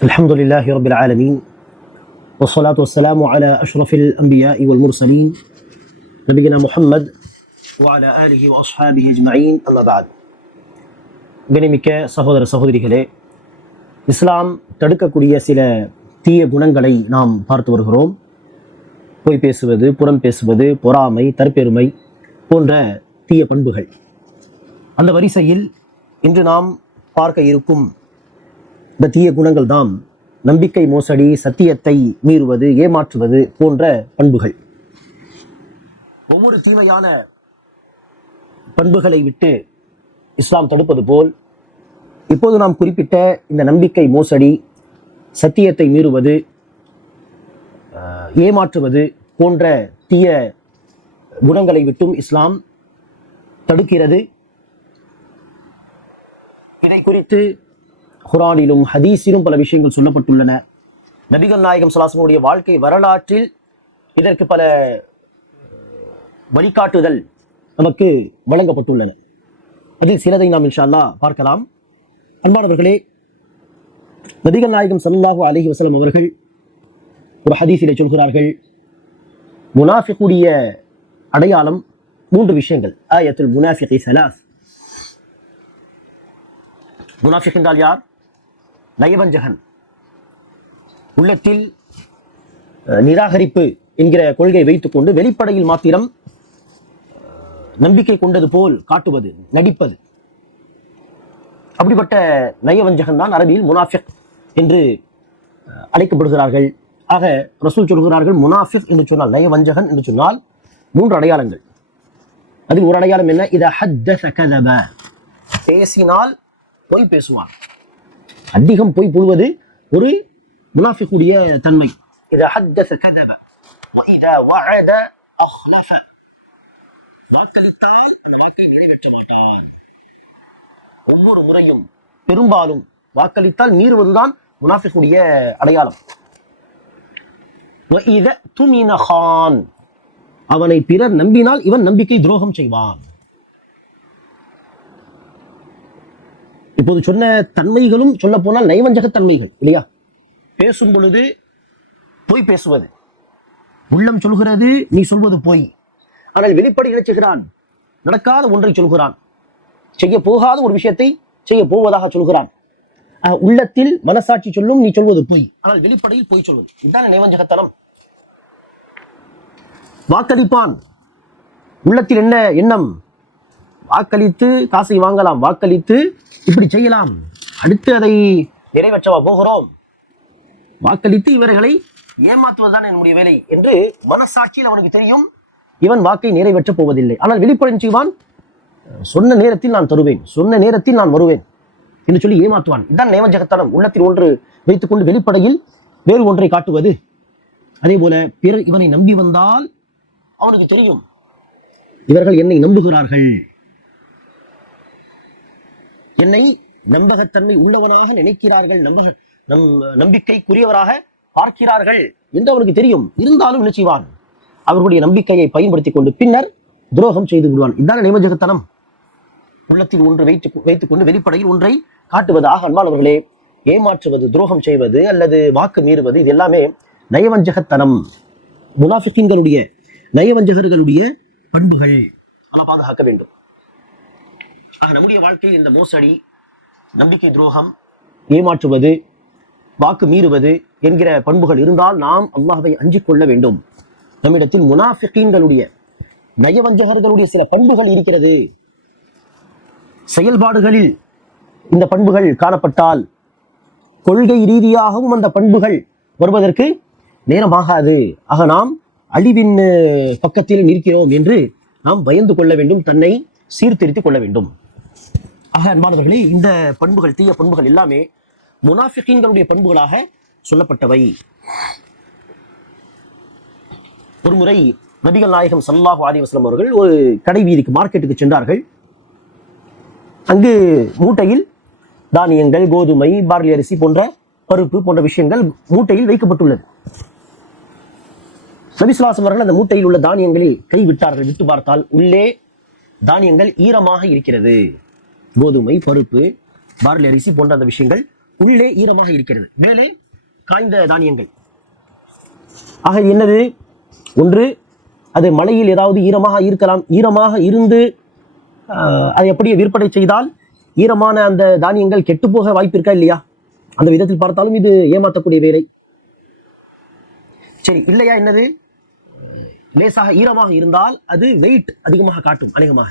الحمد لله رب العالمين والصلاة والسلام على أشرف الأنبياء والمرسلين نبينا محمد وعلى آله وأصحابه أجمعين أما بعد கணிமிக்க சகோதர சகோதரிகளே, இஸ்லாம் தடுக்கக்கூடிய சில தீய குணங்களை நாம் பார்த்து வருகிறோம். பொய் பேசுவது, புறம் பேசுவது, பொறாமை, தற்பெருமை போன்ற தீய பண்புகள். அந்த வரிசையில் இன்று நாம் பார்க்க இருக்கும் இந்த தீய குணங்கள் தான் நம்பிக்கை மோசடி, சத்தியத்தை மீறுவது, ஏமாற்றுவது போன்ற பண்புகள். ஒவ்வொரு தீமையான பண்புகளை விட்டு இஸ்லாம் தடுப்பது போல் இப்போது நாம் குறிப்பிட்ட இந்த நம்பிக்கை மோசடி, சத்தியத்தை மீறுவது, ஏமாற்றுவது போன்ற தீய குணங்களை விட்டும் இஸ்லாம் தடுக்கிறது. இதை குறித்து குர்ஆனிலும் ஹதீஸிலும் பல விஷயங்கள் சொல்லப்பட்டுள்ளன. நபிகள் நாயகம் ஸல்லல்லாஹு அலைஹி வஸல்லம் வாழ்க்கை வரலாற்றில் இதற்கு பல வழிகாட்டுதல் நமக்கு வழங்கப்பட்டுள்ளன. அதில் சிலதை நாம் இன்ஷா அல்லாஹ் பார்க்கலாம். அன்பானவர்களே, நபிகள் நாயகம் ஸல்லல்லாஹு அலைஹி வஸல்லம் அவர்கள் ஒரு ஹதீஸிலே சொல்கிறார்கள், முனாஃபிக்குடைய அடையாளம் 3 விஷயங்கள். ஆயத்துல் முனாஃபிகி ஸலாஸ். முனாஃபிக் என்றால் யார்? நயவஞ்சகன். உள்ளத்தில் நிராகரிப்பு என்கிற கொள்கை வைத்துக்கொண்டு வெளிப்படையில் மாத்திரம் நம்பிக்கை கொண்டது போல் காட்டுவது, நடிப்பது. அப்படிப்பட்ட நயவஞ்சகன் தான் அரபியில் முனாஃபிக் என்று அழைக்கப்படுகிறார்கள். ஆக ரசூல் சொல்கிறார்கள், முனாஃபிக் என்று சொன்னால், நயவஞ்சகன் என்று சொன்னால் 3 அடையாளங்கள். அதில் ஒரு அடையாளம் என்ன? இத ஹத்தஸ கதப, பேசினால் பொய் பேசுவான். அதிகம் பொய் புழுவது ஒரு முனாஃபிக்குடைய தன்மை. இத ஹத்தஸ கதப வ இதா வஅத அஹ்லஃப, வாக்களித்தால் அந்த வாக்கை நிறைவேற்ற மாட்டான். ஒவ்வொரு முறையும் பெரும்பாலும் வாக்களித்தால் மீறுவதுதான் முனாஃபிக்குடைய அடையாளம். வ இத துமின கான், அவனை பிறர் நம்பினால் இவன் நம்பிக்கை துரோகம் செய்வான். இப்போது சொன்ன தன்மைகளும் சொல்ல போனால் நயவஞ்சக தன்மைகள் இல்லையா? பேசும் பொழுது பொய் பேசுவது, உள்ளம் சொல்கிறது நீ சொல்வது பொய், ஆனால் வெளிப்படை இழைச்சுகிறான். நடக்காத ஒன்றை சொல்கிறான், செய்ய போகாத ஒரு விஷயத்தை செய்ய போவதாக சொல்கிறான். உள்ளத்தில் மனசாட்சி சொல்லும் நீ சொல்வது பொய், ஆனால் வெளிப்படையில் பொய் சொல்வது. இதுதான் நயவஞ்சகத்தனம். வாக்களிப்பான், உள்ளத்தில் என்ன எண்ணம்? வாக்களித்து காசை வாங்கலாம், வாக்களித்து இப்படி செய்யலாம், அடுத்து அதை நிறைவேற்றவா போகிறோம், வாக்களித்து இவர்களை ஏமாற்றுவதுதான் என்னுடைய வேலை என்று மனசாட்சியில் அவனுக்கு தெரியும். இவன் வாக்கை நிறைவேற்றப் போவதில்லை, ஆனால் வெளிப்படை செய்வான். சொன்ன நேரத்தில் நான் தருவேன், சொன்ன நேரத்தில் நான் வருவேன் என்று சொல்லி ஏமாற்றுவான். இதுதான் நயவஞ்சகத்தனம். உள்ளத்தில் ஒன்று வைத்துக்கொண்டு வெளிப்படையில் வேறு ஒன்றை காட்டுவது. அதே போல பிறர் இவனை நம்பி வந்தால் அவனுக்கு தெரியும் இவர்கள் என்னை நம்புகிறார்கள், என்னை நம்பகத்தன்மை உள்ளவனாக நினைக்கிறார்கள், நம்பிக்கைக்குரியவராக பார்க்கிறார்கள் என்று அவனுக்கு தெரியும். இருந்தாலும் என்ன செய்வான்? அவர்களுடைய நம்பிக்கையை பயன்படுத்திக் கொண்டு பின்னர் துரோகம் செய்து விடுவான். இதுதான் நயவஞ்சகத்தனம். உள்ளத்தில் ஒன்று வைத்துக்கொண்டு வெளிப்படையில் ஒன்றை காட்டுவது. ஆக அன்பானவர்களே, ஏமாற்றுவது, துரோகம் செய்வது அல்லது வாக்கு மீறுவது, இது எல்லாமே நயவஞ்சகத்தனம். முனாஃபிக்கீன்களுடைய, நயவஞ்சகர்களுடைய பண்புகள். நல்லா பாதுகாக்க வேண்டும். ஆக நம்முடைய வாழ்க்கையில் இந்த மோசடி, நம்பிக்கை துரோகம், ஏமாற்றுவது, வாக்கு மீறுவது என்கிற பண்புகள் இருந்தால் நாம் அல்லாஹ்வை அஞ்சிக் கொள்ள வேண்டும். நம்மிடத்தில் முனாஃபிக்கீன்களுடைய, நயவஞ்சகர்களுடைய சில பண்புகள் இருக்கிறது. செயல்பாடுகளில் இந்த பண்புகள் காணப்பட்டால் கொள்கை ரீதியாகவும் அந்த பண்புகள் வருவதற்கு நேரமாகாது. ஆக நாம் அழிவின் பக்கத்தில் நிற்கிறோம் என்று நாம் பயந்து கொள்ள வேண்டும், தன்னை சீர்திருத்திக் கொள்ள வேண்டும். ஆக அன்பானவர்களே, இந்த பண்புகள், தீய பண்புகள் எல்லாமே முனாஃபிக்கீன்களுடைய பண்புகளாக சொல்லப்பட்டவை. ஒரு முறை நபிகள் நாயகம் ஸல்லல்லாஹு அலைஹி வஸல்லம் அவர்கள் ஒரு கடை வீதிக்கு, மார்க்கெட்டுக்கு சென்றார்கள். அங்கு மூட்டையில் தானியங்கள், கோதுமை, பார்லி அரிசி போன்ற பருப்பு போன்ற விஷயங்கள் மூட்டையில் வைக்கப்பட்டுள்ளது. நபி ஸல்லல்லாஹு அலைஹி வஸல்லம் அந்த மூட்டையில் உள்ள தானியங்களில் கை விட்டார்கள். விட்டு பார்த்தால் உள்ளே தானியங்கள் ஈரமாக இருக்கிறது. கோதுமை, பருப்பு, பார்லி அரிசி போன்ற அந்த விஷயங்கள் உள்ளே ஈரமாக இருக்கிறது, மேலே காய்ந்த தானியங்கள். ஆக என்னது? ஒன்று, அது மழையில் ஏதாவது ஈரமாக இருக்கலாம். ஈரமாக இருந்து அதை அப்படியே விற்பனை செய்தால் ஈரமான அந்த தானியங்கள் கெட்டுப்போக வாய்ப்பு இருக்கா இல்லையா? அந்த விதத்தில் பார்த்தாலும் இது ஏமாற்றக்கூடிய வேலை. சரி, இல்லையா? என்னது? லேசாக ஈரமாக இருந்தால் அது வெயிட் அதிகமாக காட்டும். அநேகமாக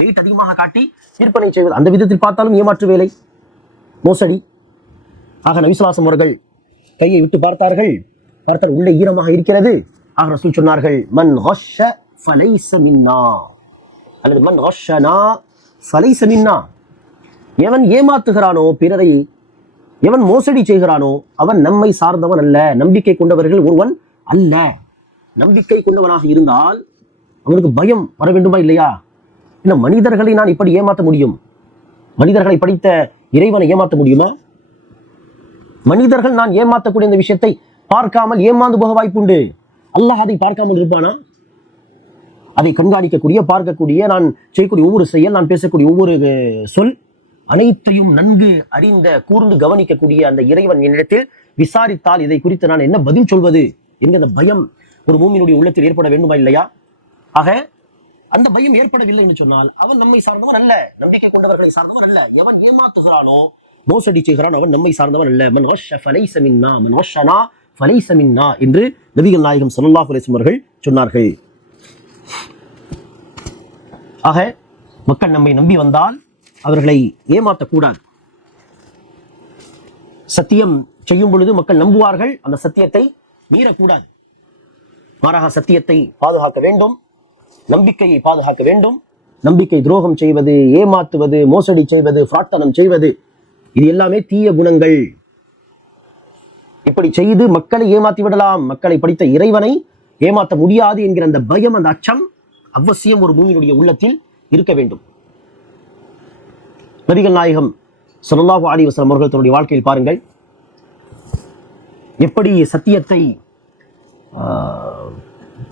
வெயிட் அதிகமாக காட்டி விற்பனை செய்வது, அந்த விதத்தில் பார்த்தாலும் ஏமாற்று வேலை, மோசடி. ஆக நபி ஸல்லல்லாஹு அலைஹி வஸல்லம் அவர்கள் கையை விட்டு பார்த்தார்கள், உள்ளே ஈரமாக இருக்கிறது. ஆக ரசூல் சொன்னார்கள், மன் கஷ்ஷ ஃபலைஸ மின்னா, அல்லது மன் கஷ்ஷனா ஃபலைஸ மின்னா. எவன் ஏமாத்துகிறானோ பிறரை, எவன் மோசடி செய்கிறானோ அவன் நம்மை சார்ந்தவன் அல்ல, நம்பிக்கை கொண்டவர்கள் ஒருவன் அல்ல. நம்பிக்கை கொண்டவனாக இருந்தால் அவனுக்கு பயம் வர வேண்டுமா இல்லையா? இந்த மனிதர்களை நான் இப்படி ஏமாற்ற முடியும்? மனிதர்களை படைத்த இறைவனை ஏமாற்ற முடியுமா? மனிதர்கள் நான் ஏமாற்றக்கூடிய இந்த விஷயத்தை பார்க்காமல் ஏமாந்து போக வாய்ப்புண்டு. அல்லாஹ் அதை பார்க்காமல் இருப்பானா? அதை கண்காணிக்கக்கூடிய, பார்க்கக்கூடிய, நான் செய்யக்கூடிய ஒவ்வொரு செயல், நான் பேசக்கூடிய ஒவ்வொரு சொல் அனைத்தையும் நன்கு அறிந்த, கூர்ந்து கவனிக்கக்கூடிய அந்த இறைவன் என்னிடத்தில் விசாரித்தால் இதை குறித்து நான் என்ன பதில் சொல்வது என்கிற பயம் ஒரு மூமினுடைய உள்ளத்தில் ஏற்பட வேண்டுமா இல்லையா? ஆக அந்த பயம் ஏற்படவில்லை என்று சொன்னால் அவன் நம்மை சார்ந்தவன் அல்ல, நம்பிக்கை கொண்டவர்களை சார்ந்தவன் அல்ல. எவன் ஏமாத்துகிறானோ, மோசடி செய்கிறான், அவன் நம்மை சார்ந்தவன் அல்ல. மன் கஷ்ஷ ஃபலைஸ மின்னா, மன் கஷ்ஷனா ஃபலைஸ மின்னா என்று நபிகள் நாயகம் ஸல்லல்லாஹு அலைஹி வஸல்லம் அவர்கள் சொன்னார்கள். ஆக மக்கள் நம்மை நம்பி வந்தால் அவர்களை ஏமாற்றக்கூடாது. சத்தியம் செய்யும் பொழுது மக்கள் நம்புவார்கள், அந்த சத்தியத்தை மீறக்கூடாது. மாறாக சத்தியத்தை பாதுகாக்க வேண்டும், நம்பிக்கையை பாதுகாக்க வேண்டும். நம்பிக்கை துரோகம் செய்வது, ஏமாத்துவது, மோசடி செய்வது, ஃப்ராட்தனம் செய்வது, இது எல்லாமே தீய குணங்கள். இப்படி செய்து மக்களை ஏமாற்றி விடலாம், மக்களை படித்த இறைவனை ஏமாற்ற முடியாது என்கிற அந்த பயம், அந்த அச்சம் அவசியம் ஒரு மூமினுடைய உள்ளத்தில் இருக்க வேண்டும். நபிகள் நாயகம் ஸல்லல்லாஹு அலைஹி வஸல்லம் அவர்கள் தன்னுடைய வாழ்க்கையில் பாருங்கள், எப்படி சத்தியத்தை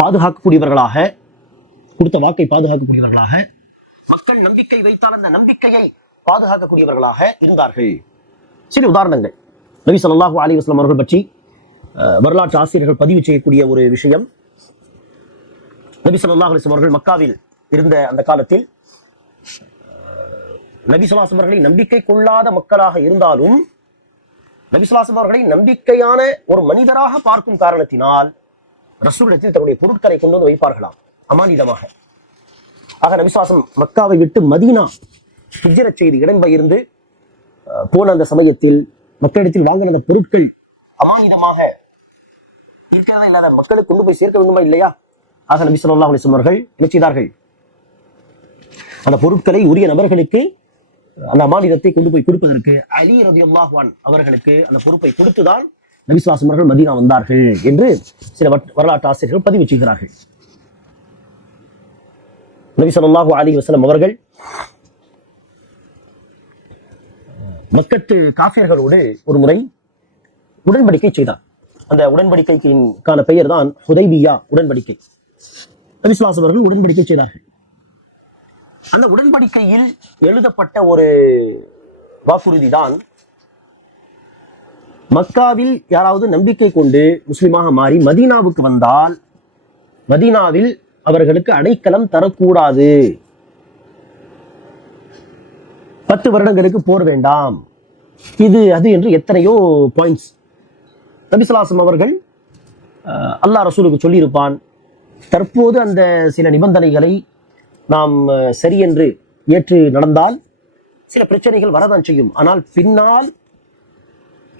பாதுகாக்கக்கூடியவர்களாக, கொடுத்த வாக்கை பாதுகாக்கக்கூடியவர்களாக, மக்கள் நம்பிக்கை வைத்தால் அந்த நம்பிக்கையை பாதுகாக்கக்கூடியவர்களாக இருந்தார்கள். சில உதாரணங்கள். நபி ஸல்லல்லாஹு அலைஹி வஸல்லம் அவர்கள் பற்றி வரலாற்று ஆசிரியர்கள் பதிவு செய்யக்கூடிய ஒரு விஷயம். நபி ஸல்லல்லாஹு அலைஹி வஸல்லம் அவர்கள் மக்காவில் இருந்த அந்த காலத்தில் நபி ஸல்லல்லாஹு அலைஹி வஸல்லம் அவர்களை நம்பிக்கை கொள்ளாத மக்களாக இருந்தாலும் நபி ஸல்லல்லாஹு அலைஹி வஸல்லம் அவர்களை நம்பிக்கையான ஒரு மனிதராக பார்க்கும் காரணத்தினால் ரசூலிடத்தில் தன்னுடைய பொருட்களை கொண்டு வந்து வைப்பார்களாம், அமானிதமாக. ஆக நபி ஸல்லல்லாஹு அலைஹி வஸல்லம் மக்காவை விட்டு மதீனா ஹிஜ்ரத் செய்து இடம்பெயர்ந்து போன அந்த சமயத்தில் மக்களிடத்தில் வாங்கின அந்த பொருட்கள் அமானிதமாக இருக்கிறதா இல்லாத மக்களுக்கு கொண்டு போய் சேர்க்க வேண்டுமா இல்லையா? ஆக நபி ஸல்லல்லாஹு அலைஹி வஸல்லம் அவர்கள் என்ன செய்தார்கள்? அந்த பொருட்களை உரிய நபர்களுக்கு, அந்த அமானிதத்தை கொண்டு போய் கொடுப்பதற்கு அலி ரலியல்லாஹு அன்ஹு அவர்களுக்கு அந்த பொறுப்பை கொடுத்துதான் நபி ஸல்லல்லாஹு அலைஹி வஸல்லம் அவர்கள் மதீனா வந்தார்கள் என்று சில வரலாற்று ஆசிரியர்கள் பதிவு செய்கிறார்கள். நபி ஸல்லல்லாஹு அலைஹி வஸல்லம் அவர்கள் மக்கத்து காஃபிர்களோடு ஒரு முறை உடன்படிக்கை செய்தார். அந்த உடன்படிக்கைக்கான பெயர் தான் ஹுதைபியா உடன்படிக்கை. நபி ஸல்லல்லாஹு அலைஹி வஸல்லம் அவர்கள் உடன்படிக்கை செய்தார்கள். அந்த உடன்படிக்கையில் எழுதப்பட்ட ஒரு வாக்குறுதி தான், மக்காவில் யாராவது நம்பிக்கை கொண்டு முஸ்லிமாக மாறி மதீனாவுக்கு வந்தால் மதீனாவில் அவர்களுக்கு அடைக்கலம் தரக்கூடாது, 10 வருடங்களுக்கு போர் வேண்டாம், இது அது என்று எத்தனையோ பாயிண்ட்ஸ் நபி ஸல்லல்லாஹு அலைஹி வஸல்லம் அவர்கள் அல்லாஹ் ரசூலுக்கு சொல்லியிருப்பான். தற்போது அந்த சில நிபந்தனைகளை நாம் சரி என்று ஏற்று நடந்தால் சில பிரச்சனைகள் வரதான் செய்யும். ஆனால் பின்னால்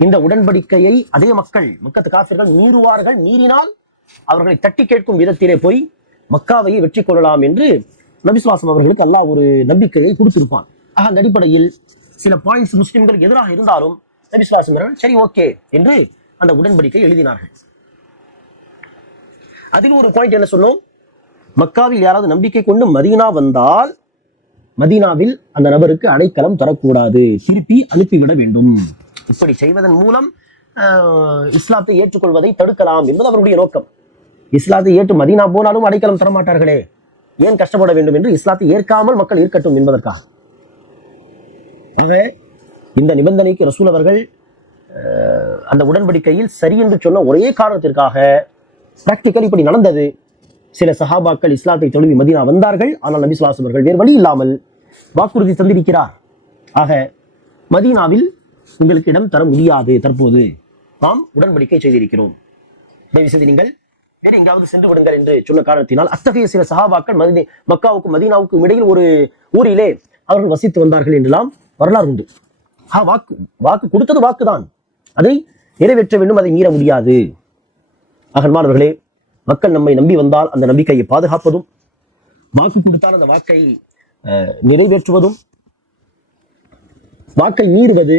இந்த உடன்படிக்கையை அதே மக்கத்து காஃபிர்கள் மீறுவார்கள். மீறினால் அவர்களை தட்டி கேட்கும் விதத்திலே போய் மக்காவையை வெற்றி கொள்ளலாம் என்று நபி ஸல்லல்லாஹு அலைஹி வஸல்லம் அவர்களுக்கு அல்லாஹ் ஒரு நம்பிக்கையை கொடுத்திருப்பான். ஆக அந்த அடிப்படையில் சில பாயிண்ட்ஸ் முஸ்லிம்களுக்கு எதிராக இருந்தாலும் நபி ஸல்லல்லாஹு அலைஹி வஸல்லம் சரி ஓகே என்று அந்த உடன்படிக்கை எழுதினார்கள். அதில் ஒரு பாயிண்ட் என்ன சொன்னோம்? மக்காவில் யாராவது நம்பிக்கை கொண்டு மதீனா வந்தால் மதீனாவில் அந்த நபருக்கு அடைக்கலம் தரக்கூடாது, திருப்பி அனுப்பிவிட வேண்டும். இப்படி செய்வதன் மூலம் இஸ்லாத்தை ஏற்றுக்கொள்வதை தடுக்கலாம் என்பது அவருடைய நோக்கம். இஸ்லாத்தை ஏற்று மதீனா போனாலும் அடைக்கலம் தரமாட்டார்களே, ஏன் கஷ்டப்பட வேண்டும் என்று இஸ்லாத்தை ஏற்காமல் மக்கள் இருக்கட்டும் என்பதற்காக. ஆக இந்த நிபந்தனைக்கு ரசூல் அவர்கள் அந்த உடன்படிக்கையில் சரி என்று சொன்ன ஒரே காரணத்திற்காக பிராக்டிக்கல் இப்படி நடந்தது. சில சஹாபாக்கள் இஸ்லாத்தை தழுவி மதீனா வந்தார்கள். ஆனால் நபி ஸல்லல்லாஹு அலைஹி வஸல்லம் அவர்கள் வேறு வழி இல்லாமல் வாக்குறுதி தந்திருக்கிறார். ஆக மதீனாவில் உங்களுக்கு இடம் தர முடியாது, தற்போது நாம் உடன்படிக்கை செய்திருக்கிறோம், தயவு செய்து நீங்கள் வேறு எங்காவது சென்று விடுங்கள் என்று சொன்ன காரணத்தினால் அத்தகைய சில சஹாபாக்கள் மக்காவுக்கும் மதீனாவுக்கும் இடையில் ஒரு ஊரிலே அவர்கள் வசித்து வந்தார்கள் என்றெல்லாம் வரலாறு உண்டு. வாக்கு கொடுத்தது வாக்குதான், அதை நிறைவேற்ற வேண்டும், அதை மீற முடியாது. அகன்மானவர்களே, மக்கள் நம்மை நம்பி வந்தால் அந்த நம்பிக்கையை பாதுகாப்பதும், வாக்கு கொடுத்தால் அந்த வாக்கை நிறைவேற்றுவதும், வாக்கை மீறுவது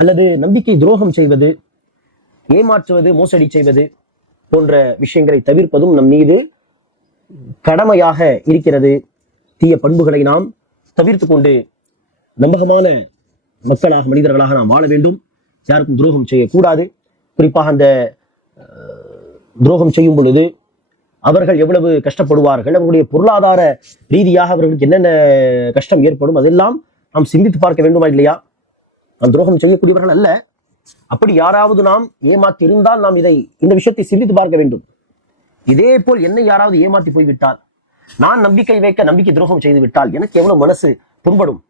அல்லது நம்பிக்கை துரோகம் செய்வது, ஏமாற்றுவது, மோசடி செய்வது போன்ற விஷயங்களை தவிர்ப்பதும் நம் மீது கடமையாக இருக்கிறது. தீய பண்புகளை நாம் தவிர்த்து கொண்டு நம்பகமான மக்களாக, மனிதர்களாக நாம் வாழ வேண்டும். யாருக்கும் துரோகம் செய்யக்கூடாது. குறிப்பாக அந்த துரோகம் செய்யும் பொழுது அவர்கள் எவ்வளவு கஷ்டப்படுவார்கள், அவர்களுடைய பொருளாதார ரீதியாக அவர்களுக்கு என்னென்ன கஷ்டம் ஏற்படும், அதெல்லாம் நாம் சிந்தித்து பார்க்க வேண்டுமா இல்லையா? நாம் துரோகம் செய்யக்கூடியவர்கள் அல்ல. அப்படி யாராவது நாம் ஏமாற்றி இருந்தால் நாம் இந்த விஷயத்தை சிந்தித்து பார்க்க வேண்டும். இதே போல் என்னை யாராவது ஏமாற்றி போய்விட்டால், நான் நம்பிக்கை வைக்க நம்பிக்கை துரோகம் செய்து விட்டால் எனக்கு எவ்வளவு மனசு புண்படும்.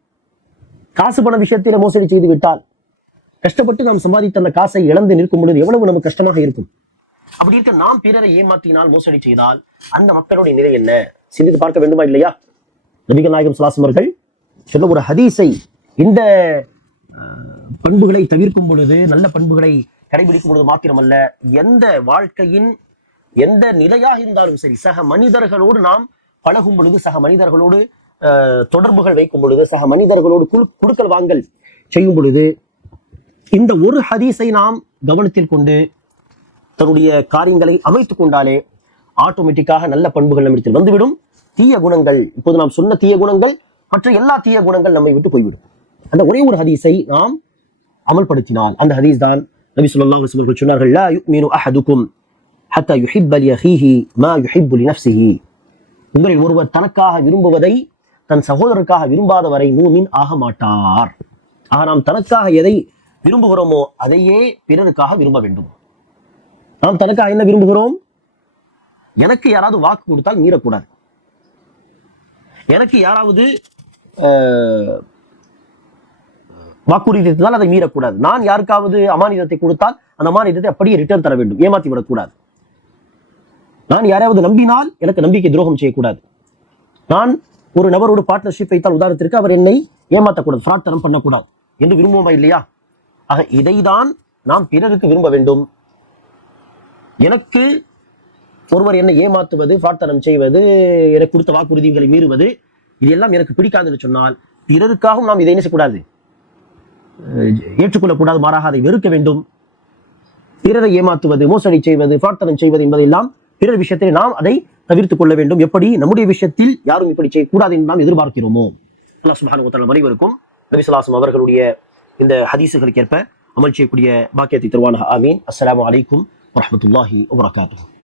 காசு பண விஷயத்தில மோசடி செய்து விட்டால், கஷ்டப்பட்டு நாம் சம்பாதித்த அந்த காசை இழந்து நிற்கும் பொழுது எவ்வளவு நமக்கு கஷ்டமாக இருக்கும். அப்படி இருக்க நாம் பிறரை ஏமாற்றினால், மோசடி செய்தால் அந்த மக்களுடைய நிலை என்ன, சிந்தித்து பார்க்க வேண்டுமா இல்லையா? நபிகள் நாயகம் ஸல்லல்லாஹு அலைஹி வஸல்லம் அவர்கள் சொன்ன ஒரு ஹதீஸை, இந்த பண்புகளை தவிர்க்கும் பொழுது, நல்ல பண்புகளை கடைபிடிக்கும் பொழுது மாத்திரமல்ல, எந்த வாழ்க்கையின் எந்த நிலையாக இருந்தாலும் சரி, சக மனிதர்களோடு நாம் பழகும் பொழுது, சக மனிதர்களோடு தொடர்புகள் வைக்கும் பொழுது, சக மனிதர்களோடு குடுக்கல் வாங்கல் செய்யும் பொழுது, இந்த ஒரு ஹதீஸை நாம் கவனத்தில் கொண்டு தன்னுடைய காரியங்களை அமைத்துக் கொண்டாலே ஆட்டோமேட்டிக்காக நல்ல பண்புகள் நம்மிடத்தில் வந்துவிடும். தீய குணங்கள், இப்போது நாம் சொன்ன தீய குணங்கள், மற்ற எல்லா தீய குணங்கள் நம்மை விட்டு போய்விடும். அந்த ஒரே ஒரு ஹதீஸை நாம் அமல்படுத்தினால், அந்த ஹதீஸ் தான் நபி ஸல்லல்லாஹு அலைஹி வஸல்லம் சொன்னார்கள், லா யுமினு அஹதுக்கும் ஹத்தா யுஹிப்ப லிஅஹீஹி மா யுஹிப்பு லினஃப்ஸிஹி. உங்களில் ஒருவர் தனக்காக விரும்புவதை தன் சகோதரருக்காக விரும்பாத வரை மூமின் ஆக மாட்டார். ஆக நாம் தனக்காக எதை விரும்புகிறோமோ அதையே பிறருக்காக விரும்ப வேண்டும். நாம் தனக்காக என்ன விரும்புகிறோம்? எனக்கு யாராவது வாக்கு கொடுத்தால் மீறக்கூடாது. எனக்கு யாராவது வாக்குறுதி இருந்தால் அதை மீறக்கூடாது. நான் யாருக்காவது அமானிதத்தை கொடுத்தால் அந்த அமானிதத்தை அப்படியே ரிட்டர்ன் தர வேண்டும், ஏமாற்றி விடக்கூடாது. நான் யாராவது நம்பினால் எனக்கு நம்பிக்கை துரோகம் செய்யக்கூடாது. நான் ஒரு நபரோடு பார்ட்னர்ஷிப் வைத்தால், உதாரணத்திற்கு அவர் என்னை ஏமாற்றக்கூடாது, ஃப்ராட் தரம் பண்ணக்கூடாது என்று விரும்புவோமா இல்லையா? ஆக இதைதான் நாம் பிறருக்கு விரும்ப வேண்டும். எனக்கு ஒருவர் என்னை ஏமாற்றுவது, ஃப்ராட்தனம் செய்வது, எனக்கு கொடுத்த வாக்குறுதிகளை மீறுவது, இதெல்லாம் எனக்கு பிடிக்காதுன்னு சொன்னால் பிறருக்காகவும் நாம் இதை என்ன செய்யக்கூடாது, ஏற்றுக்கொள்ளக்கூடாது. மாறாக அதை வெறுக்க வேண்டும். பிறரை ஏமாற்றுவது, மோசடி செய்வது, ஃப்ராட்தனம் செய்வது என்பதெல்லாம் பிறர் விஷயத்தில் நாம் அதை தவிர்த்துக் கொள்ள வேண்டும். எப்படி நம்முடைய விஷயத்தில் யாரும் இப்படி செய்யக்கூடாது என்று நாம் எதிர்பார்க்கிறோமோ. அல்லாஹ் சுப்ஹானஹு வ தஆலா அனைவருக்கும் நபி ஸல்லல்லாஹு அலைஹி வஸல்லம் அவர்களுடைய இந்த ஹதீஸுகளுக்கு ஏற்ப அமல் செய்யக்கூடிய பாக்கியத்தை தருவானாக. ஆமீன். அஸ்ஸலாமு அலைக்கும் வரஹ்மத்துல்லாஹி வபரகாத்துஹு.